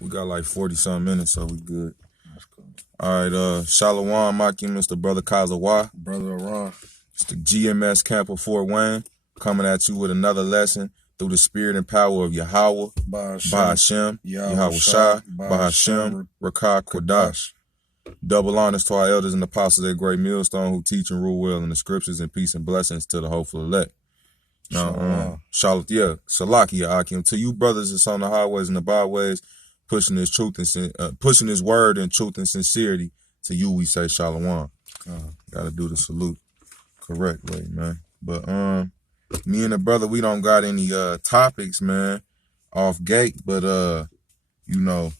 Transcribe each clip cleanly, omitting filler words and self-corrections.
We got like 40-something minutes, so we good. That's cool. All right, Shalom, Maki, Mr. Brother Kazawa. Brother Ron. It's the GMS Camp of Fort Wayne, coming at you with another lesson through the spirit and power of Yahweh, Bahashem, Yahweh Shah, Bahashem, Rakah Kodash. Double honors to our elders and apostles at Great Millstone who teach and rule well in the scriptures, and peace and blessings to the hopeful elect. Now, Salakia Akim, to you brothers that's on the highways and the byways, pushing his truth and pushing his word in truth and sincerity. To you we say Shalom. Gotta do the salute correctly, man. But me and the brother, we don't got any topics, man, off gate. But you know,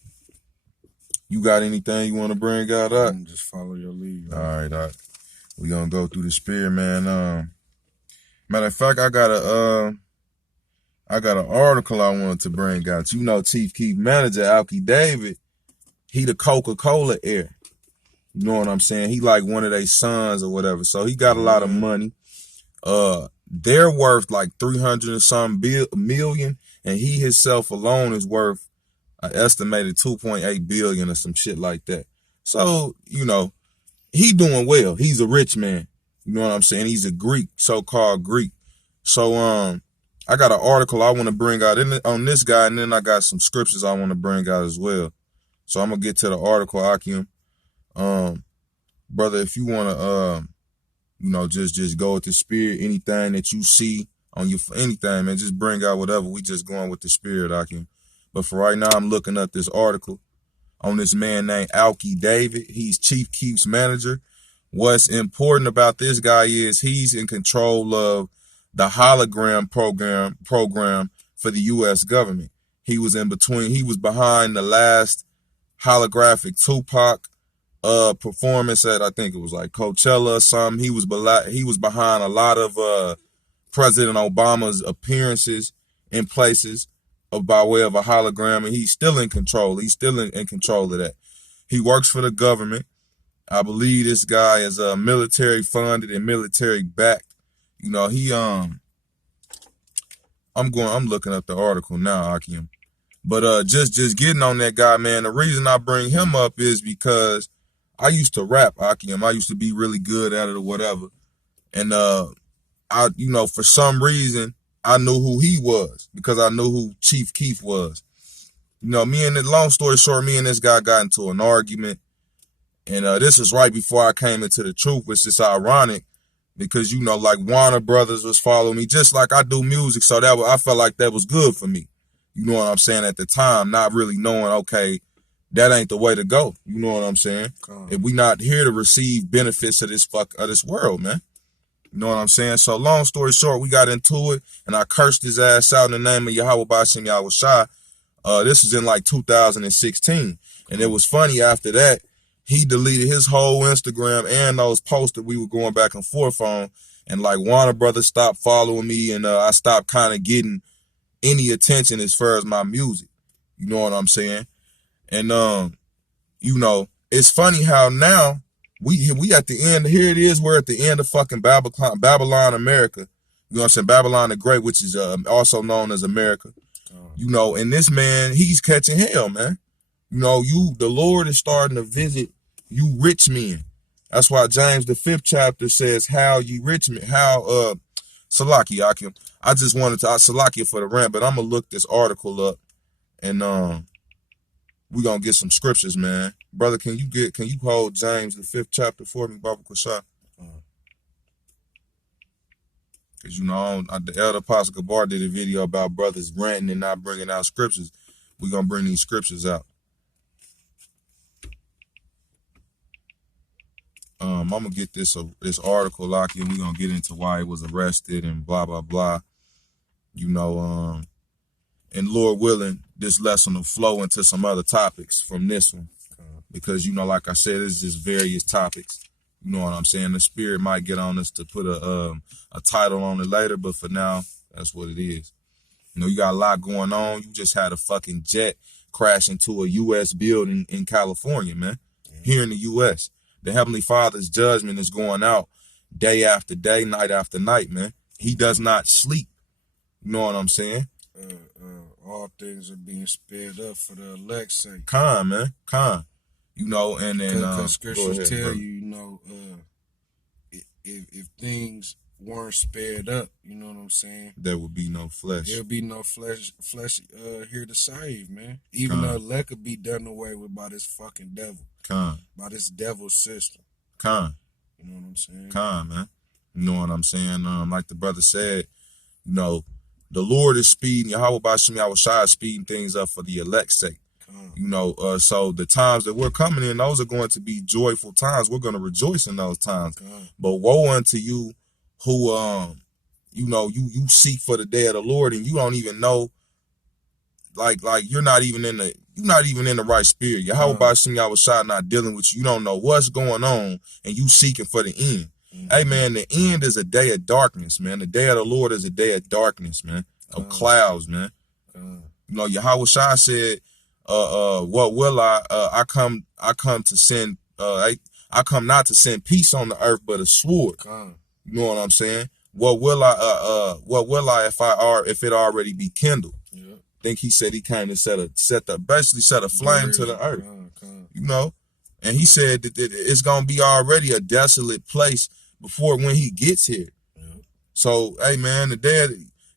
you got anything you want to bring out? Just follow your lead. Man. All right. We gonna go through the spirit, man. Matter of fact, I got an article I wanted to bring out. You know, Chief Keef manager Alki David, he the Coca-Cola heir. You know what I'm saying? He like one of their sons or whatever. So he got a lot of money. They're worth like 300 and some million, and he himself alone is worth an estimated 2.8 billion or some shit like that. So, you know, he doing well. He's a rich man. You know what I'm saying? He's a Greek, so-called Greek. So, I got an article I want to bring out on this guy, and then I got some scriptures I want to bring out as well. So I'm gonna get to the article, Akim. Brother, if you wanna, you know, just go with the spirit. Anything that you see on you, anything, man, just bring out whatever. We just going with the spirit, Akim. But for right now, I'm looking up this article on this man named Alki David. He's Chief Keef's manager. What's important about this guy is he's in control of the hologram program for the U.S. government. He was behind the last holographic Tupac performance at, I think it was like Coachella or something. He was behind a lot of President Obama's appearances in places by way of a hologram, and he's still in control. He's still in control of that. He works for the government. I believe this guy is military funded and military backed. You know, I'm looking up the article now, Akim. But just getting on that guy, man, the reason I bring him up is because I used to rap, Akim. I used to be really good at it or whatever. And you know, for some reason, I knew who he was because I knew who Chief Keef was. You know, long story short, me and this guy got into an argument. And this is right before I came into the truth, which is ironic because, you know, like Warner Brothers was following me just like I do music. So I felt like that was good for me. You know what I'm saying? At the time, not really knowing, okay, that ain't the way to go. You know what I'm saying? If we not here to receive benefits of this world, man. You know what I'm saying? So long story short, we got into it and I cursed his ass out in the name of Yahweh Bashem Yahweh Shah. This was in like 2016. And it was funny after that. He deleted his whole Instagram and those posts that we were going back and forth on. And like Warner Brothers stopped following me and I stopped kind of getting any attention as far as my music. You know what I'm saying? And, you know, it's funny how now we at the end, here it is, we're at the end of fucking Babylon, America. You know what I'm saying? Babylon the Great, which is also known as America. You know, and this man, he's catching hell, man. You know, the Lord is starting to visit you rich men. That's why James the 5th chapter says, how ye rich men, Salakia, Akim. I just wanted to, Salakia for the rant, but I'm going to look this article up and we're going to get some scriptures, man. Brother, can you hold James the 5th chapter for me, Baba Kushah? Because, you know, the Elder Apostle Gabar did a video about brothers ranting and not bringing out scriptures. We're going to bring these scriptures out. I'm gonna get this article, Locky, and we're gonna get into why he was arrested and blah blah blah. You know, and Lord willing, this lesson will flow into some other topics from this one. Because, you know, like I said, it's just various topics. You know what I'm saying? The spirit might get on us to put a title on it later, but for now, that's what it is. You know, you got a lot going on. You just had a fucking jet crash into a U.S. building in California, man. Here in the U.S. The Heavenly Father's judgment is going out day after day, night after night, man. He does not sleep. You know what I'm saying? all things are being sped up for the elect's sake. Con, man, con. You know, and then Because scriptures ahead, tell brother. you, if things weren't sped up, you know what I'm saying? There would be no flesh. There'll be no flesh here to save, man. Even the elect could be done away with by this fucking devil. By this devil system. You know what I'm saying? Man. You know what I'm saying? Like the brother said, you know, the Lord is speeding, Yahweh Bashim Yahushua is speeding things up for the elect's sake. You know, so the times that we're coming in, those are going to be joyful times. We're going to rejoice in those times. But woe unto you who, you know, you seek for the day of the Lord and you don't even know, like you're not even in the right spirit. Yahweh Bashim Yahushua not dealing with you. You don't know what's going on and you seeking for the end. Hey, man, the end is a day of darkness, man. The day of the Lord is a day of darkness, man, of clouds, man. You know, Yahweh Shai said, what will I come to send, I come not to send peace on the earth, but a sword. You know what I'm saying? What will I if it already be kindled? I think he said he kind of set a flame to the earth, you know? And he said that it's going to be already a desolate place before when he gets here. So, hey, man, the day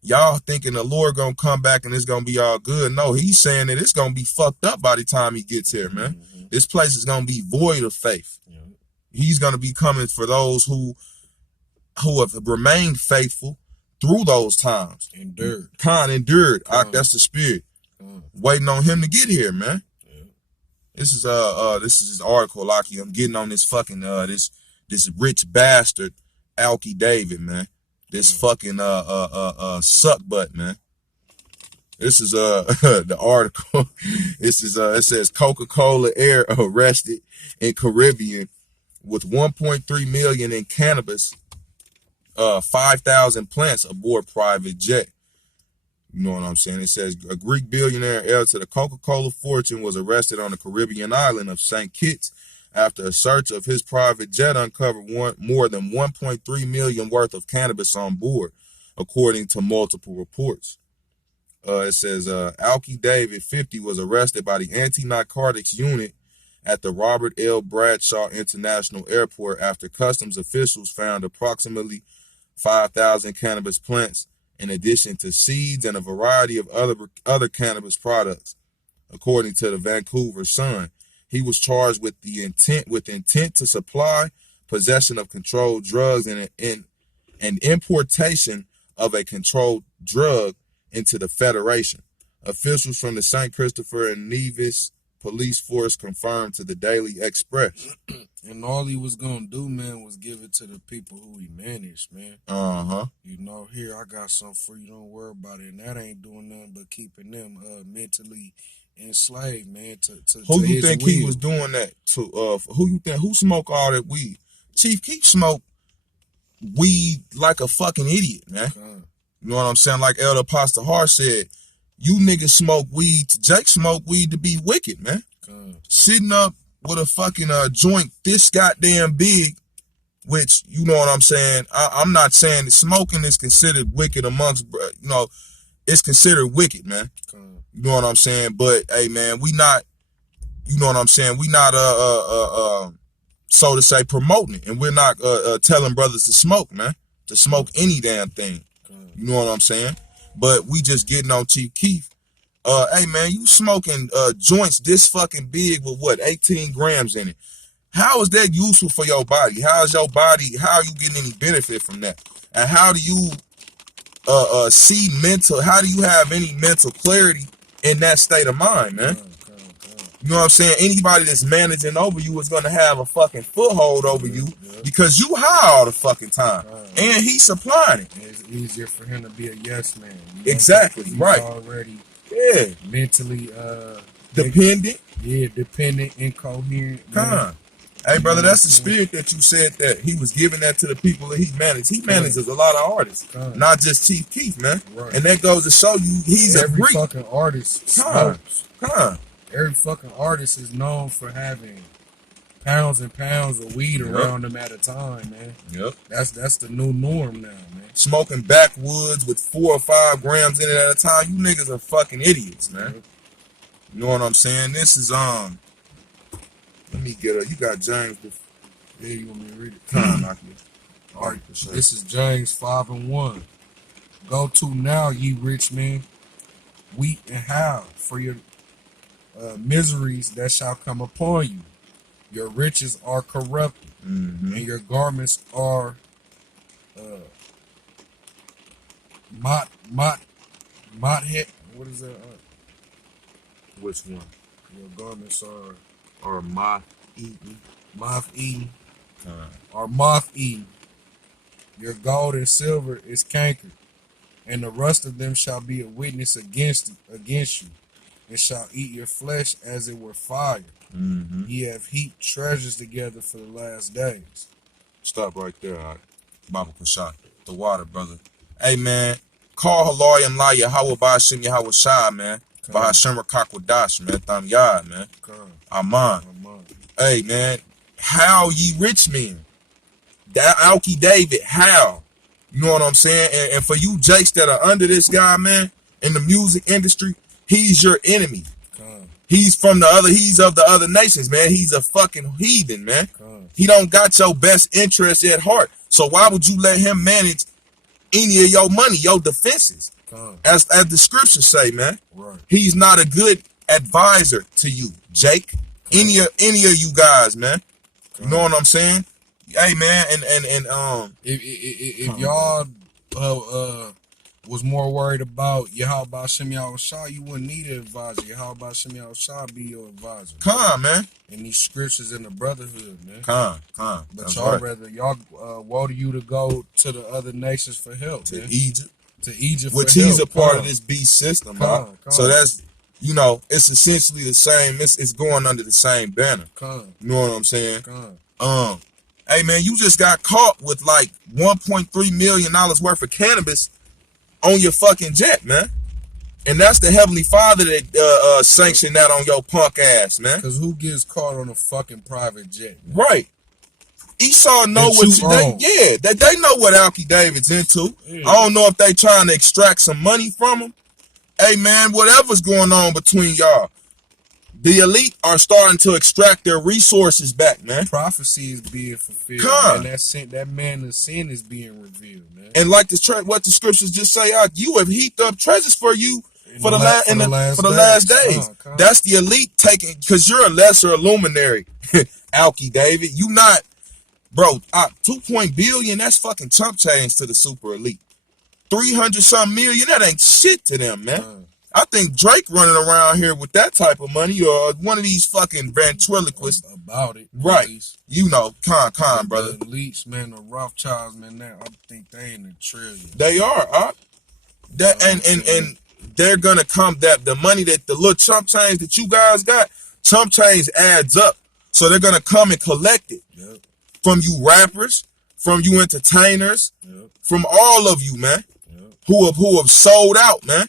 y'all thinking the Lord going to come back and it's going to be all good. No, he's saying that it's going to be fucked up by the time he gets here, man. This place is going to be void of faith. He's going to be coming for those who have remained faithful through those times. Endured. That's the spirit. Waiting on him to get here, man. This is his article, Lockie. I'm getting on this fucking this rich bastard, Alki David, man. This fucking suck butt, man. This is the article. This is it says Coca-Cola Air arrested in Caribbean with 1.3 million in cannabis, 5,000 plants aboard private jet. You know what I'm saying? It says a Greek billionaire heir to the Coca-Cola fortune was arrested on the Caribbean island of St. Kitts after a search of his private jet uncovered more than 1.3 million worth of cannabis on board, according to multiple reports. It says Alki David, 50, was arrested by the anti-narcotics unit at the Robert L. Bradshaw International Airport after customs officials found approximately 5,000 cannabis plants in addition to seeds and a variety of other cannabis products. According to the Vancouver Sun, he was charged with intent to supply, possession of controlled drugs, and importation of a controlled drug into the Federation. Officials from the St. Christopher and Nevis police force confirmed to the Daily Express. And all he was gonna do, man, was give it to the people who he managed, man. You know, here, I got something for you, don't worry about it. And that ain't doing nothing but keeping them mentally enslaved, man. Who you think he was doing that to? Who smoked all that weed? Chief Keef smoked weed like a fucking idiot, man. You know what I'm saying? Like Elder Pastor Hart said, you niggas smoke weed. Jake smoked weed to be wicked, man. Sitting up with a fucking joint this goddamn big, which, you know what I'm saying? I'm not saying that smoking is considered wicked amongst, you know, it's considered wicked, man. You know what I'm saying? But, hey, man, we not, you know what I'm saying? We not, so to say, promoting it. And we're not telling brothers to smoke, man. To smoke any damn thing. You know what I'm saying? But we just getting on Chief Keef. Hey, man, you smoking joints this fucking big with what, 18 grams in it. How is that useful for your body? How is your body, how are you getting any benefit from that? And how do you how do you have any mental clarity in that state of mind, man? You know what I'm saying? Anybody that's managing over you is going to have a fucking foothold over you because you high all the fucking time. And he's supplying it. It's easier for him to be a yes man. You know, exactly, he's right. Already mentally dependent. Dependent, incoherent. Hey, brother, that's the spirit that you said that he was giving that to the people that he managed. He manages a lot of artists, not just Chief Keef, man. Right. And that goes to show you he's every a Greek. Fucking artist smokes. Every fucking artist is known for having pounds and pounds of weed around them at a time, man. Yep. That's the new norm now, man. Smoking backwoods with 4 or 5 grams in it at a time. You niggas are fucking idiots, man. Yep. You know what I'm saying? This is let me get her. You got James. Yeah, you want me to read it? All right, this is James 5:1. Go to now, ye rich men, weep and howl for your miseries that shall come upon you. Your riches are corrupted, and your garments are hit. What is that? Which one? Your garments Or moth eaten. Or moth eaten. Your gold and silver is cankered, and the rust of them shall be a witness against you, and shall eat your flesh as it were fire. Ye have heaped treasures together for the last days. Stop right there, all right. Baba Kashak. The water, brother. Hey, man. Call Haloyam La Yahweh Bashim Yahweh Shah, man. Bahashim Rakakwadash, man. Tham Yah, man. Aman. Hey, man. How ye rich men? That Alki David, how? You know what I'm saying? And for you jakes that are under this guy, man, in the music industry, he's your enemy. He's from he's of the other nations, man. He's a fucking heathen, man. He don't got your best interest at heart. So why would you let him manage any of your money, your defenses? As the scriptures say, man. Right. He's not a good advisor to you, Jake. Any of you guys, man. You know what I'm saying? Hey, man, and if y'all was more worried about Yahweh Shem Yahweh Shah, you wouldn't need an advisor. Yahweh Shem Yahweh Shah be your advisor. Man. And these scriptures in the brotherhood, man. But that's y'all right. Woe to you to go to the other nations for help, to man. Egypt, which he's a part of this beast system, so that's, you know, it's essentially the same. It's going under the same banner. You know what I'm saying? Hey, man, you just got caught with like $1.3 million worth of cannabis on your fucking jet, man. And that's the Heavenly Father that sanctioned that on your punk ass, man. Because who gets caught on a fucking private jet, man? Right. Esau know they know what Alki David's into. Yeah. I don't know if they trying to extract some money from him. Hey, man, whatever's going on between y'all, the elite are starting to extract their resources back, man. Prophecy is being fulfilled, and that man of sin is being revealed, man. And like what the scriptures just say, you have heaped up treasures for you for the last days. That's the elite taking, because you're a lesser luminary, Alki David. You not, bro. 2 billion. That's fucking chump change to the super elite. 300-something million. That ain't shit to them, man. I think Drake running around here with that type of money, or one of these fucking ventriloquists about it, right? You know, brother. The elites, man, the Rothschilds, man. Now I think they in the trillion. They are, and they're gonna come. That the money that the little chump change that you guys got, chump change adds up. So they're gonna come and collect it from you rappers, from you entertainers, from all of you, man, who have sold out, man.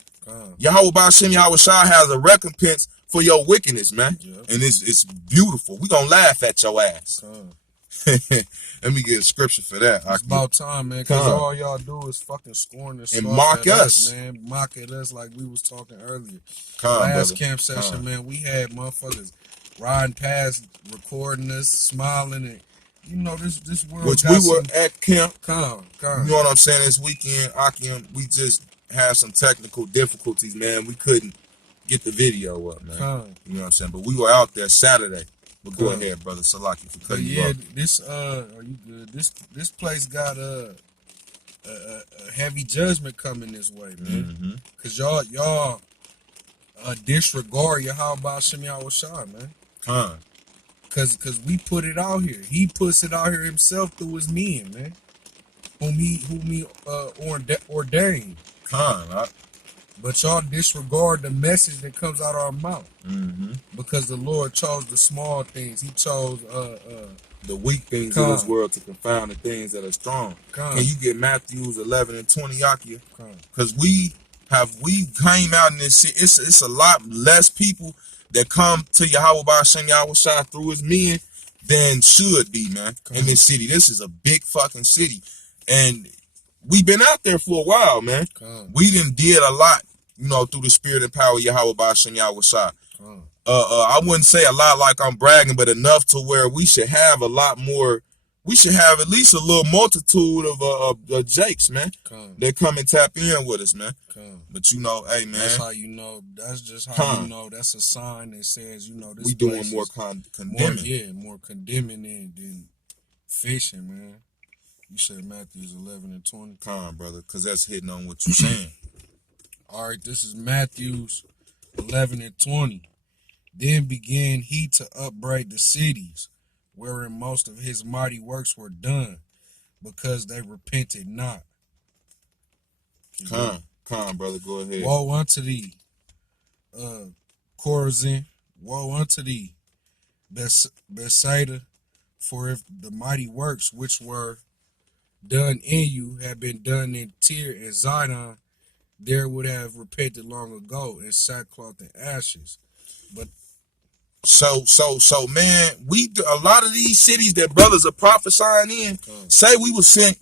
Yahweh Ba'Shem Yahweh Shah has a recompense for your wickedness, man. And it's beautiful. We gonna laugh at your ass. Let me get a scripture for that. It's about time, man, because all y'all do is fucking scorn and mock us, man. Mock at us like we was talking earlier. Last camp session, man, we had motherfuckers riding past, recording us, smiling, and you know this world. Which we were at camp. You know what I'm saying? This weekend, Akim, we just had some technical difficulties, man. We couldn't get the video up, man. You know what I'm saying? But we were out there Saturday. But go ahead, brother Salaki, for cutting you up. This are you good? This place got a heavy judgment coming this way, man. Cause y'all disregard Yahweh Shem Yahweh Shah, man. Cause we put it out here. He puts it out here himself through his men, man. Whom he ordained. But y'all disregard the message that comes out of our mouth. Because the Lord chose the small things. He chose the weak things of this world to confound the things that are strong. Can you get Matthews 11 and 20, Yakia? Because we came out in this shit. It's a lot less people that come to Yahweh Ba'Shem Yahweh Shah through his men than should be, man. In this city. This is a big fucking city. And we've been out there for a while, man. We done did a lot, you know, through the spirit and power of Yahweh Ba'Shem Yahweh Shai. I wouldn't say a lot like I'm bragging, but enough to where we should have a lot more. We should have at least a little multitude of Jakes, man. That come and tap in with us, man. But you know, hey, man. That's how you know. That's just how you know. That's a sign that says, you know, this we doing more condemning. More condemning than fishing, man. You said Matthews 11 and 20. Brother, because that's hitting on what you're saying. All right, this is Matthews 11 and 20. Then began he to upbraid the cities, wherein most of his mighty works were done, because they repented not. Brother, go ahead. Woe unto thee, Chorazin, woe unto thee, Bethsaida, for if the mighty works which were done in you had been done in Tyre and Zidon, there would have repented long ago in sackcloth and ashes. But so man, a lot of these cities that brothers are prophesying in, say we was sent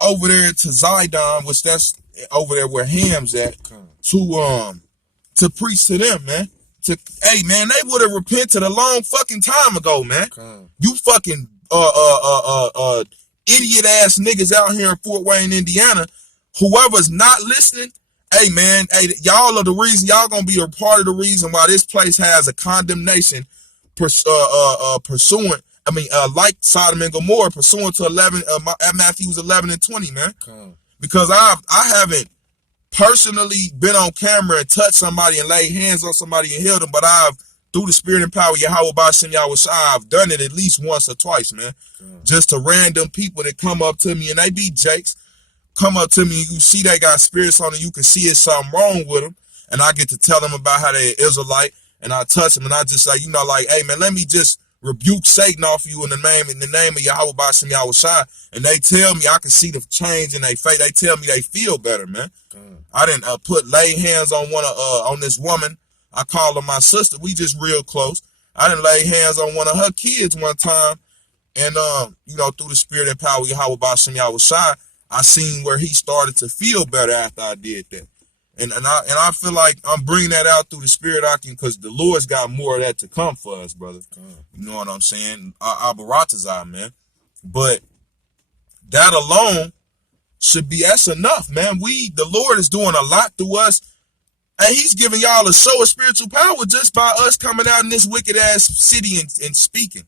over there to Zidon, which that's over there where Ham's at, to preach to them, man. Hey man, they would have repented a long fucking time ago, man. You fucking idiot ass niggas out here in Fort Wayne, Indiana. Whoever's not listening, hey man, hey, y'all are the reason. Y'all gonna be a part of the reason why this place has a condemnation pursuant. I mean, like Sodom and Gomorrah, pursuant to Matthews 11 and 20, man. Because I haven't personally been on camera and touched somebody and laid hands on somebody and healed them, but I've, through the spirit and power of Yahweh Ba'Shem Yahweh Shai, I've done it at least once or twice, man. Just to random people that come up to me, and they be Jakes, come up to me, you see they got spirits on them, you can see it's something wrong with them, and I get to tell them about how they Israelite, and I touch them, and I just say, you know, like, hey man, let me just rebuke Satan off you in the name of Yahweh Ba'Shem Yahweh Shai, and they tell me, I can see the change in their face. They tell me they feel better, man. I didn't lay hands on on this woman. I call her my sister. We just real close. I didn't lay hands on one of her kids one time, and you know, through the spirit and power of Yahweh Ba'Shem Yahweh Shai, I seen where he started to feel better after I did that. And I feel like I'm bringing that out through the spirit, because the Lord's got more of that to come for us, brother. You know what I'm saying? Baratazai, man. But that alone should be, that's enough, man. The Lord is doing a lot through us, and he's giving y'all a show of spiritual power just by us coming out in this wicked ass city and speaking.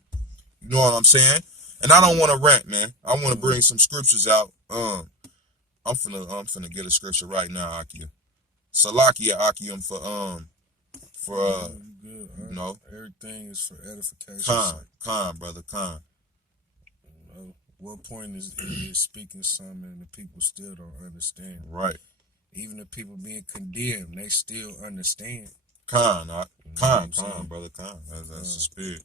You know what I'm saying? And I don't want to rant, man. I want to bring some scriptures out. I'm finna get a scripture right now, Akia. Salakia Akim for you know, everything is for edification. Con, brother, con. You know, what point is speaking something and the people still don't understand? Right. Even the people being condemned, they still understand. Con, brother, con. That's the spirit.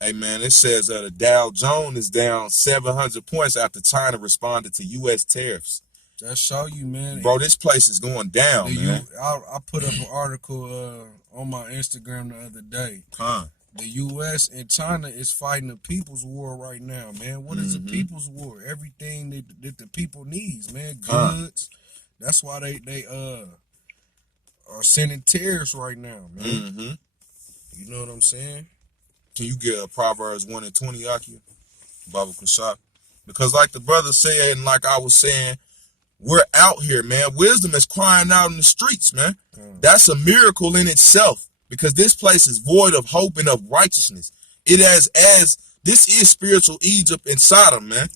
Hey man, it says that the Dow Jones is down 700 points after China responded to U.S. tariffs. That show you, man. Bro, this place is going down, man. I put up an article on my Instagram the other day. The U.S. and China is fighting a people's war right now, man. What is a people's war? Everything that the people needs, man. Goods. That's why they are sending tariffs right now, man. You know what I'm saying? Can you get Proverbs 1 and 20, Akia? Baba Kushak? Because like the brother said, and like I was saying, we're out here, man. Wisdom is crying out in the streets, man. That's a miracle in itself, because this place is void of hope and of righteousness. It as this is spiritual Egypt and Sodom, man.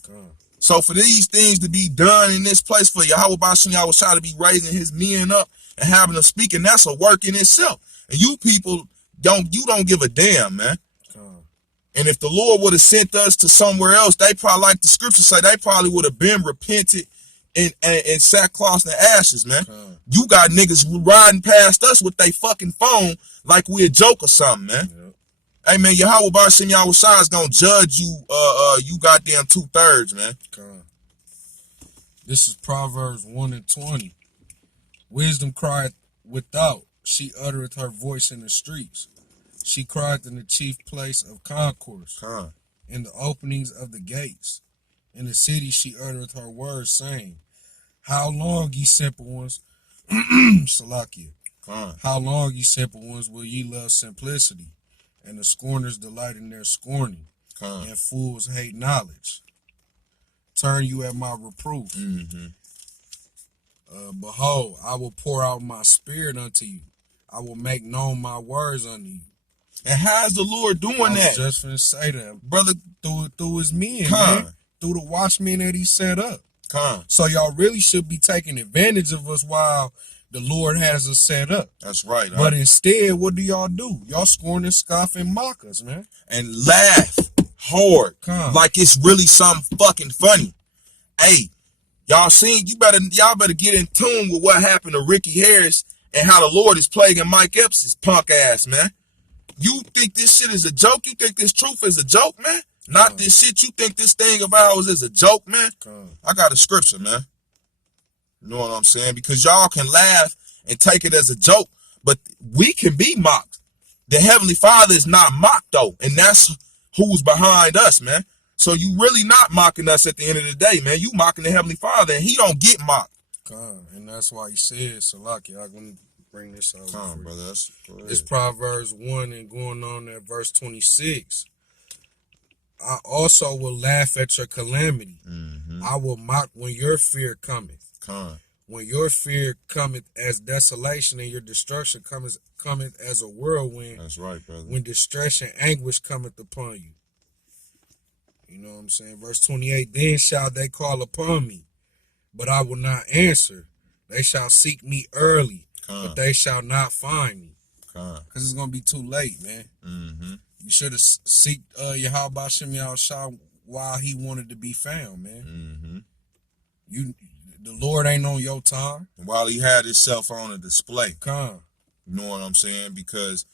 So for these things to be done in this place, for Yahweh Ba'Shem Yahweh Shai to be raising his men up and having them speaking, that's a work in itself. And you people don't give a damn, man. And if the Lord would have sent us to somewhere else, they probably, like the scriptures say, they probably would have been repented in sackcloth and ashes, man. You got niggas riding past us with they fucking phone like we a joke or something, man. Hey, man, Yahweh Ba'Shem Yahweh Shai is gonna judge you, you goddamn 2/3, man. This is Proverbs 1 and 20. Wisdom crieth without, she uttereth her voice in the streets. She cried in the chief place of concourse, in the openings of the gates. In the city she uttered her words, saying, How long, ye simple ones, Salakia, how long, ye simple ones, will ye love simplicity? And the scorners delight in their scorning, and fools hate knowledge. Turn you at my reproof. Behold, I will pour out my spirit unto you. I will make known my words unto you. And how's the Lord doing that? I was just finna say that, brother. Through his men, man. Through the watchmen that he set up. So y'all really should be taking advantage of us while the Lord has us set up. That's right. But instead, what do? Y'all scorn and scoff and mock us, man. And laugh hard. Like it's really something fucking funny. Hey, y'all better get in tune with what happened to Ricky Harris and how the Lord is plaguing Mike Epps' punk ass, man. You think this shit is a joke? You think this truth is a joke, man? Not this shit. You think this thing of ours is a joke, man? I got a scripture, man. You know what I'm saying? Because y'all can laugh and take it as a joke, but we can be mocked. The Heavenly Father is not mocked, though, and that's who's behind us, man. So you really not mocking us at the end of the day, man. You mocking the Heavenly Father, and he don't get mocked. And that's why he said, Salaki, I'm going to bring this out. Brother. It's Proverbs 1 and going on at verse 26. I also will laugh at your calamity. I will mock when your fear cometh. When your fear cometh as desolation and your destruction cometh as a whirlwind. That's right, brother. When distress and anguish cometh upon you. You know what I'm saying? Verse 28, then shall they call upon me, but I will not answer. They shall seek me early, but they shall not find me. Because it's going to be too late, man. You should have seeked Yahweh Shem Yahushua while he wanted to be found, man. The Lord ain't on your time. While he had his cell phone on display. You know what I'm saying? Because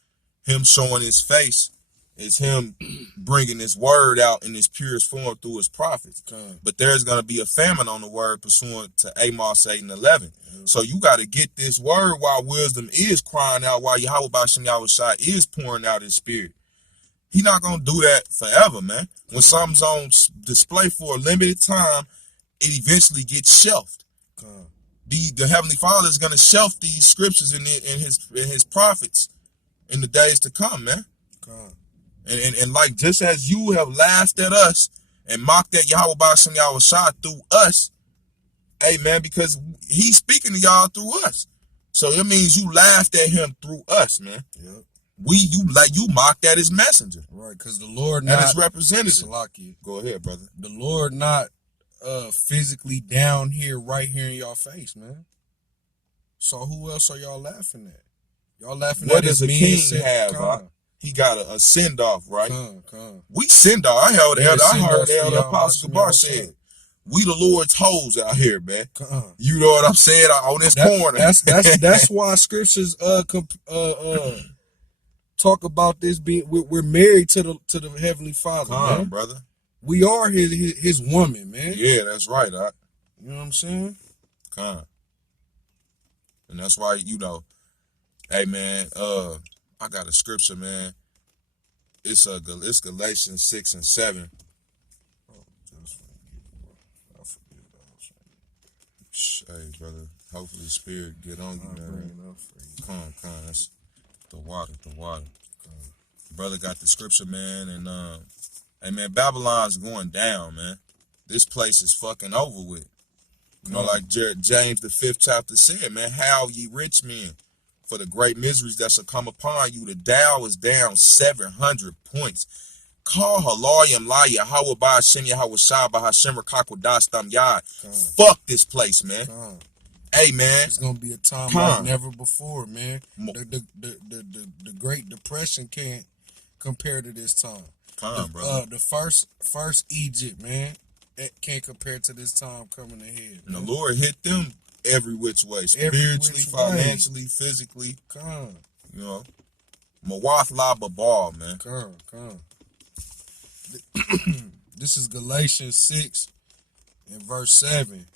him showing his face is him bringing his word out in its purest form through his prophets. But there's going to be a famine on the word pursuant to Amos 8:11. So you got to get this word while wisdom is crying out, while Yahweh Shem Yahushua is pouring out his spirit. He's not going to do that forever, man. When something's on display for a limited time, it eventually gets shelved. The Heavenly Father is going to shelf these scriptures in his prophets in the days to come, man. And like just as you have laughed at us and mocked at Yahweh Shem Yahushua through us, hey man, because he's speaking to y'all through us. So it means you laughed at him through us, man. You mocked at his messenger. Right, because the Lord not his representative. Go ahead, brother. The Lord not physically down here, right here in y'all face, man. So who else are y'all laughing at? Y'all laughing at his men. What does a king have? He got a send off, right? We send off. I heard the Elder Apostle Gabar said, we the Lord's hoes out here, man. You know what I'm saying? On this corner. That's why scriptures talk about this being we're married to the Heavenly Father, man. Brother. We are his woman, man. Yeah, that's right. You know what I'm saying? And that's why, hey man, I got a scripture, man. It's Galatians 6 and 7. Hey, brother. Hopefully the spirit get on you, man. Come. That's the water. Brother got the scripture, man, and hey man, Babylon's going down, man. This place is fucking over with. Like James the 5th chapter said, man, howl ye rich men, for the great miseries that shall come upon you. The Dow is down 700 points. Call Halayim Laya, Hawabah Shem Yahushua Bahashem Rakakodas Tam Yad. Fuck this place, man. Hey man, it's gonna be a time like never before, man. The Great Depression can't compare to this time. Brother. The first Egypt, man, it can't compare to this time coming ahead. And the Lord hit them every which way, spiritually, financially, physically. Mawath La Babal, man. This is Galatians 6 and verse 7.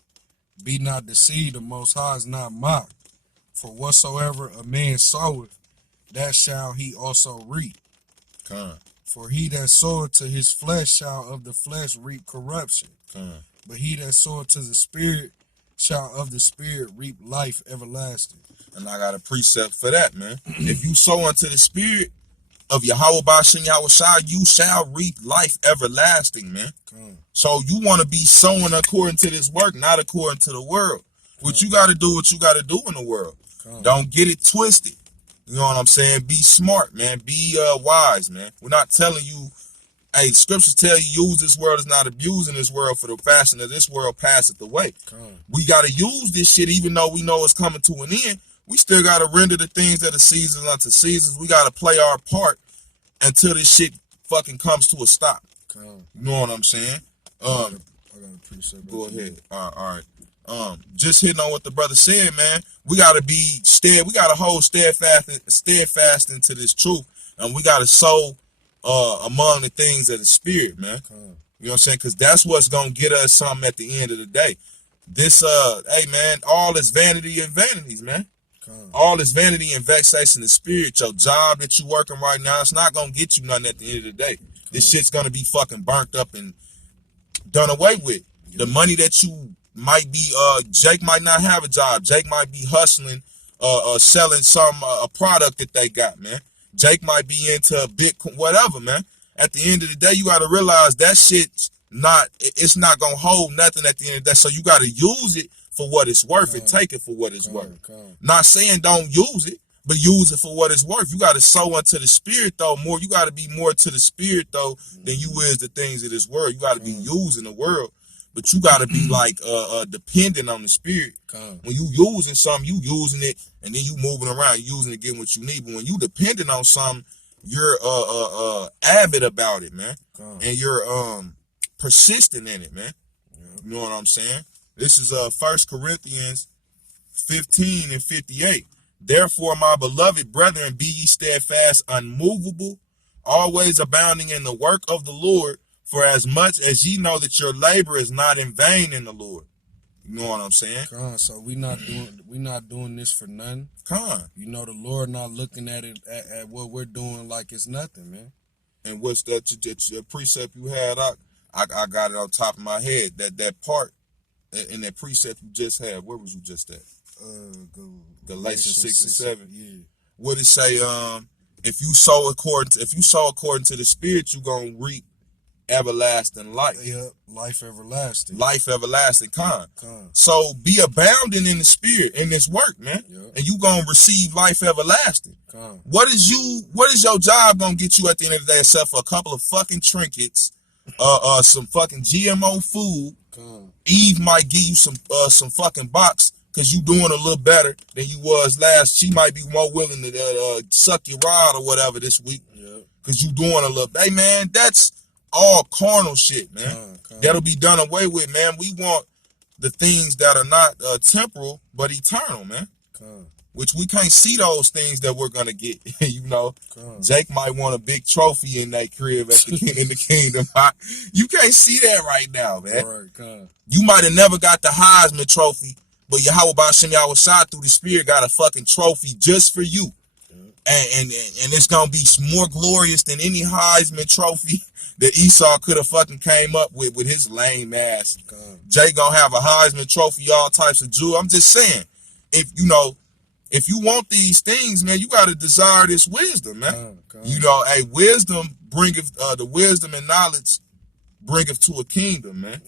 Be not deceived, the Most High is not mocked. For whatsoever a man soweth, that shall he also reap. Con. For he that soweth to his flesh shall of the flesh reap corruption. Con. But he that soweth to the Spirit shall of the Spirit reap life everlasting. And I got a precept for that, man. If you sow unto the Spirit of Yahweh Ba'Shem Yahushua, you shall reap life everlasting, man. So you want to be sowing according to this work, not according to the world. What you got to do, what you got to do in the world. Don't get it twisted. You know what I'm saying? Be smart, man. Be wise, man. We're not telling you, hey, scriptures tell you use this world is not abusing this world, for the fashion of this world passeth away. We got to use this shit even though we know it's coming to an end. We still got to render the things that are seasons unto seasons. We got to play our part until this shit fucking comes to a stop. You know what I'm saying? I got a precept. Go ahead. All right. Just hitting on what the brother said, man. We gotta be we gotta hold steadfast into this truth, and we gotta sow among the things of the Spirit, man. You know what I'm saying? Because that's what's gonna get us something at the end of the day. This hey man, all is vanity and vanities, man. All this vanity and vexation of spirit. Your job that you working right now, it's not gonna get you nothing at the end of the day. This shit's gonna be fucking burnt up and done away with. The money that you might be, Jake might not have a job. Jake might be hustling, selling some a product that they got, man. Jake might be into Bitcoin, whatever, man. At the end of the day, you got to realize that shit's it's not gonna hold nothing at the end of the day. So you got to use it for what it's worth and take it for what it's worth. Not saying don't use it, but use it for what it's worth. You got to sow unto the Spirit, though, more. You got to be more to the Spirit, though, than you is the things of this world. You got to be using the world, but you got to be like dependent on the Spirit. When you using something, you using it, and then you moving around, you using it, getting what you need. But when you dependent on something, you're avid about it, man, and you're persistent in it, man. You know what I'm saying? This is 1 Corinthians 15 and 58. Therefore, my beloved brethren, be ye steadfast, unmovable, always abounding in the work of the Lord, for as much as ye know that your labor is not in vain in the Lord. You know what I'm saying? So we not doing this for nothing. You know, the Lord not looking at it at what we're doing like it's nothing, man. And what's that precept you had? I got it on top of my head. That part in that precept you just had. Where was you just at? Galatians 6 and 7. Yeah. What it say? If you sow according to the Spirit, you gonna reap everlasting life. Yeah, life everlasting. Life everlasting. So be abounding in the Spirit in this work, man, and you gonna receive life everlasting. What is your job gonna get you at the end of the day, except for a couple of fucking trinkets, some fucking GMO food? Eve might give you some fucking box because you doing a little better than you was last. She might be more willing to suck your rod or whatever this week because you doing a little. Hey man, that's all carnal shit, man. That'll be done away with, man. We want the things that are not temporal but eternal, man. Which we can't see those things that we're gonna get. You know, Jake might want a big trophy in that crib in the kingdom. You can't see that right now, man. You might have never got the Heisman trophy, but Yahweh Ba'Shem Yahushua through the Spirit got a fucking trophy just for you. And it's gonna be more glorious than any Heisman trophy that Esau could have fucking came up with his lame ass. Jay gonna have a Heisman trophy, all types of jewels. I'm just saying, if you want these things, man, you gotta desire this wisdom, man. You know, hey, wisdom bringeth the wisdom and knowledge bringeth to a kingdom, man.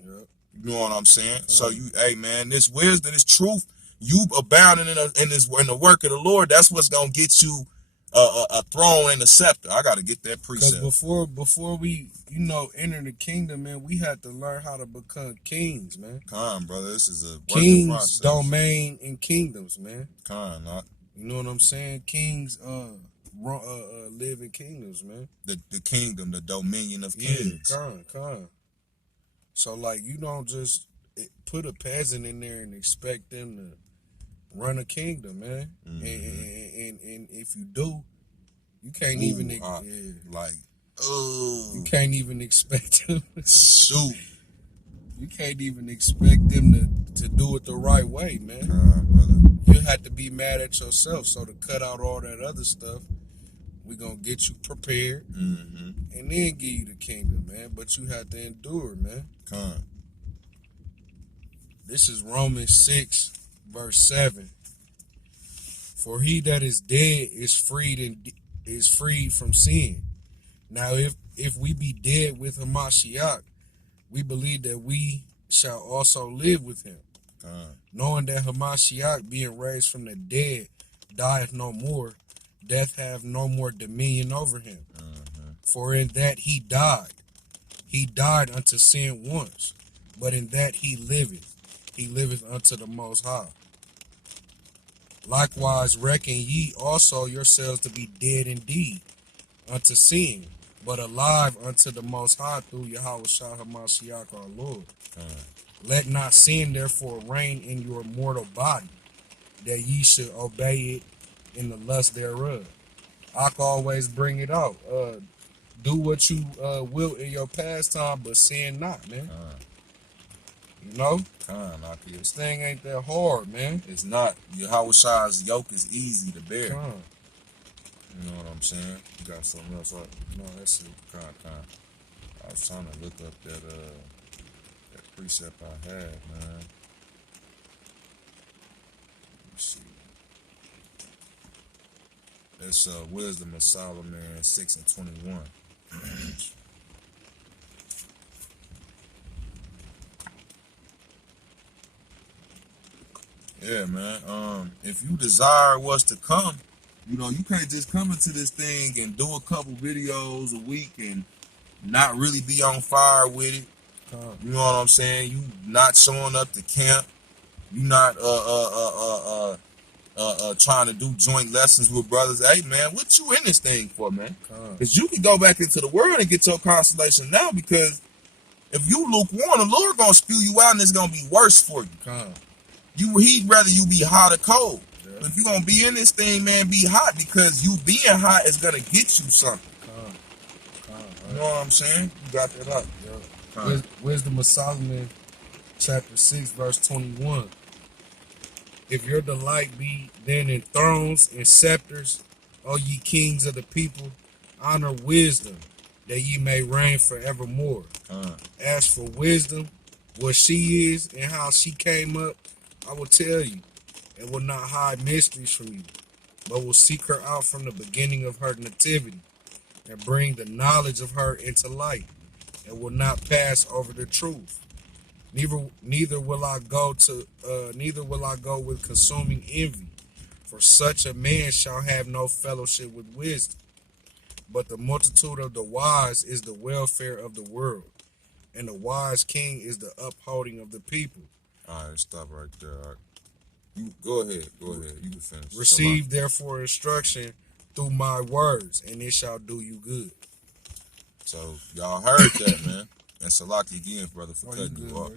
You know what I'm saying? So hey man, this wisdom, this truth, you abounding in the work of the Lord, that's what's gonna get you a throne and a scepter. I gotta get that precept. Because before we, enter the kingdom, man, we had to learn how to become kings, man. Brother, this is a kings process. Domain in kingdoms, man. You know what I'm saying? Kings live in kingdoms, man. The kingdom, the dominion of kings. So like, you don't just put a peasant in there and expect them to run a kingdom, man. And if you do, you can't you can't even expect them. You can't even expect them to do it the right way, man. Brother. You have to be mad at yourself. So to cut out all that other stuff, We gonna get you prepared, Mm-hmm. and then give you the kingdom, man. But you have to endure, man. Con. This is Romans 6, verse 7. For he that is dead is freed from sin. Now, if we be dead with Hamashiach, we believe that we shall also live with him. Knowing that Hamashiach, being raised from the dead, dieth no more, death have no more dominion over him. For in that he died unto sin once, but in that he liveth unto the Most High. Likewise reckon ye also yourselves to be dead indeed unto sin, but alive unto the Most High through Yahweh Shah Hamashiach our Lord. Let not sin therefore reign in your mortal body, that ye should obey it in the lust thereof. I can always bring it out. Do what you will in your pastime, but sin not, man. You know? This thing ain't that hard, man. It's not. Yahweh Shah's yoke is easy to bear. You know what I'm saying? You got something else right? No, that's it. I was trying to look up that precept I had, man. Let me see. It's Wisdom of Solomon 6:21. Yeah, man. If you desire what's to come, you know, you can't just come into this thing and do a couple videos a week and not really be on fire with it. You know what I'm saying? You not showing up to camp. You not trying to do joint lessons with brothers. Hey, man, what you in this thing for, man? Because you can go back into the world and get your consolation now, because if you lukewarm, the Lord gonna spew you out and it's gonna be worse for you. He'd rather you be hot or cold. Yeah. If you're gonna be in this thing, man, be hot, because you being hot is gonna get you something. You know what I'm saying? You got that up. Yeah. Wisdom of Solomon, chapter 6, verse 21. If your delight be then in thrones and scepters, O ye kings of the people, honor wisdom, that ye may reign forevermore. As for wisdom, what she is and how she came up, I will tell you, and will not hide mysteries from you, but will seek her out from the beginning of her nativity, and bring the knowledge of her into light, and will not pass over the truth. Neither will I go with consuming envy, for such a man shall have no fellowship with wisdom. But the multitude of the wise is the welfare of the world, and the wise king is the upholding of the people. All right, stop right there. All right. You go ahead. You can finish. Receive therefore instruction through my words, and it shall do you good. So y'all heard that, man. And Salaki again, brother, for cutting you off.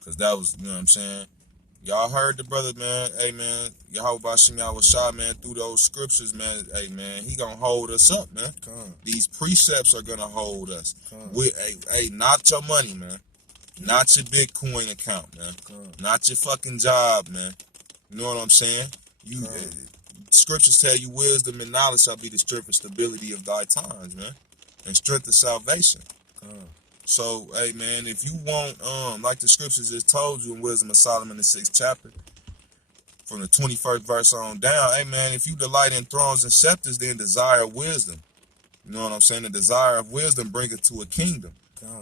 Because that was, you know what I'm saying? Y'all heard the brother, man. Hey, man, Yahweh Bashim Yahweh Shah, man, through those scriptures, man. Hey, man, he gonna hold us up, man. These precepts are gonna hold us. Hey, not your money, man. Not your Bitcoin account, man. Not your fucking job, man. You know what I'm saying? Scriptures tell you wisdom and knowledge shall be the strength and stability of thy times, man. And strength of salvation. So, hey, man, if you want, like the scriptures just told you in Wisdom of Solomon, the 6th chapter, from the 21st verse on down, hey, man, if you delight in thrones and scepters, then desire wisdom. You know what I'm saying? The desire of wisdom bringeth to a kingdom.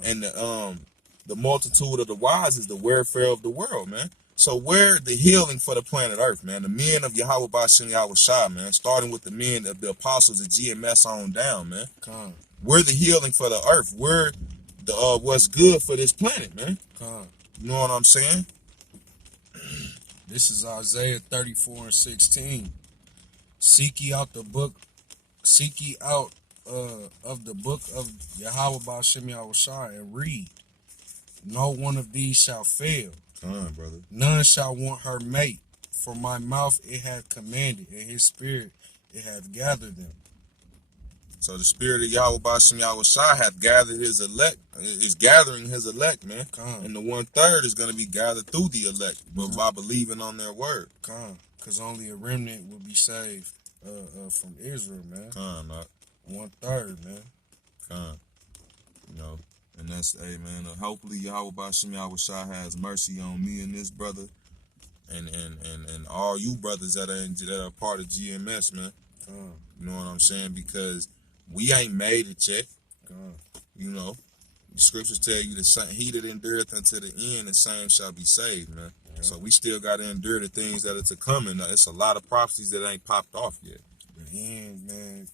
And the multitude of the wise is the welfare of the world, man. So where the healing for the planet Earth, man? The men of Yahweh Bashim Yahweh Shah, man, starting with the men of the apostles of GMS on down, man. We're the healing for the earth. We're the what's good for this planet, man. You know what I'm saying? This is Isaiah 34:16. Seek ye out of the book of Yahweh Bashim Yahweh Shah and read. No one of these shall fail. Brother. None shall want her mate. For my mouth it hath commanded, and his spirit it hath gathered them. So the spirit of Yahweh Bashim Yahweh Shah hath gathered his elect, is gathering his elect, man. And the 1/3 is going to be gathered through the elect, but by believing on their word. Because only a remnant will be saved from Israel, man. 1/3, man. Con. You know, and that's, hey, man, hopefully Yahweh Bashim Yahweh Shah has mercy on me and this brother and all you brothers that are part of GMS, man. You know what I'm saying? Because we ain't made it yet. You know, the scriptures tell you the same, he that endureth unto the end, the same shall be saved, man. Yeah. So we still got to endure the things that are to come, and it's a lot of prophecies that ain't popped off yet. The end, man.